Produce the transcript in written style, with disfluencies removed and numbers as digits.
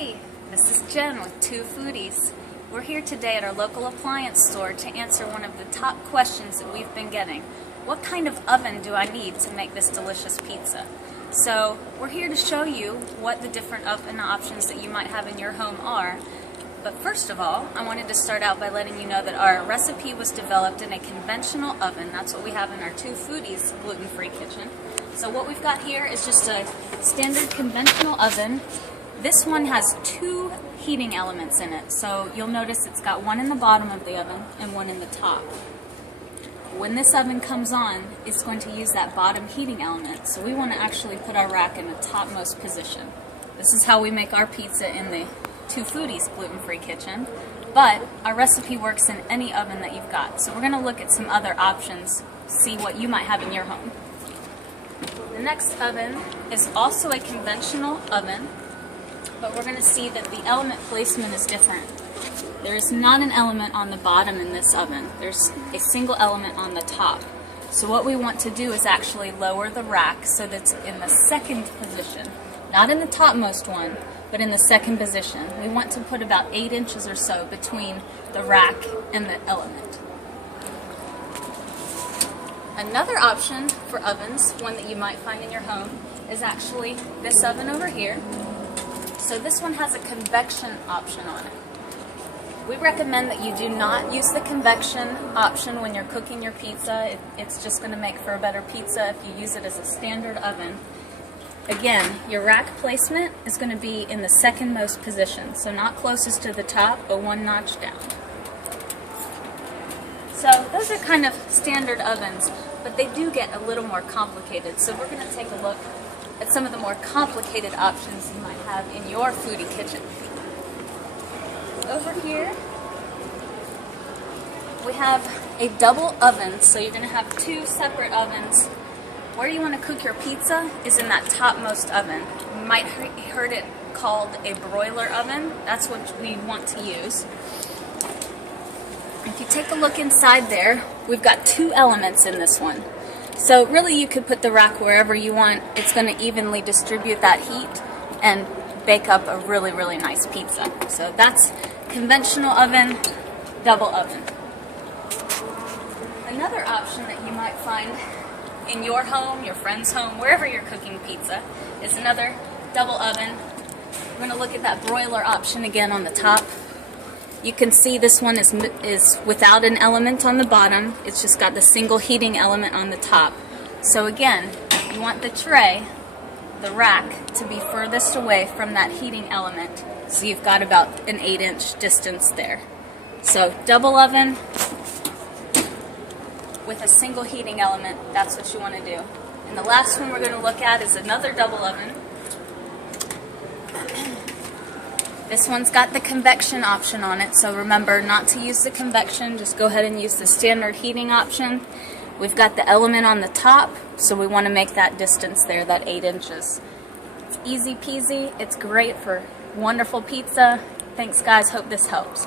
Hey, this is Jen with Two Foodies. We're here today at our local appliance store to answer one of the top questions that we've been getting. What kind of oven do I need to make this delicious pizza? So we're here to show you what the different oven options that you might have in your home are. But first of all, I wanted to start out by letting you know that our recipe was developed in a conventional oven. That's what we have in our Two Foodies Gluten-Free Kitchen. So what we've got here is just a standard conventional oven. This one has two heating elements in it, so you'll notice it's got one in the bottom of the oven and one in the top. When this oven comes on, it's going to use that bottom heating element, so we want to actually put our rack in the topmost position. This is how we make our pizza in the Two Foodies Gluten-Free Kitchen, but our recipe works in any oven that you've got. So we're going to look at some other options, see what you might have in your home. The next oven is also a conventional oven, but we're going to see that the element placement is different. There is not an element on the bottom in this oven. There's a single element on the top. So what we want to do is actually lower the rack so that it's in the second position. Not in the topmost one, but in the second position. We want to put about 8 inches or so between the rack and the element. Another option for ovens, one that you might find in your home, is actually this oven over here. So this one has a convection option on it. We recommend that you do not use the convection option when you're cooking your pizza. It's just going to make for a better pizza if you use it as a standard oven. Again, your rack placement is going to be in the second most position, so not closest to the top, but one notch down. So those are kind of standard ovens, but they do get a little more complicated. So we're going to take a look at some of the more complicated options you might have in your foodie kitchen. Over here, we have a double oven, so you're going to have two separate ovens. Where you want to cook your pizza is in that topmost oven. You might have heard it called a broiler oven. That's what we want to use. If you take a look inside there, we've got two elements in this one. So really you could put the rack wherever you want. It's going to evenly distribute that heat and bake up a really, really nice pizza. So that's conventional oven, double oven. Another option that you might find in your home, your friend's home, wherever you're cooking pizza, is another double oven. We're going to look at that broiler option again on the top. You can see this one is without an element on the bottom. It's just got the single heating element on the top. So again, you want the tray, the rack, to be furthest away from that heating element. So you've got about an 8-inch distance there. So double oven with a single heating element, that's what you want to do. And the last one we're going to look at is another double oven. This one's got the convection option on it, so remember not to use the convection, just go ahead and use the standard heating option. We've got the element on the top, so we want to make that distance there, that 8 inches. It's easy peasy, it's great for wonderful pizza. Thanks guys, hope this helps.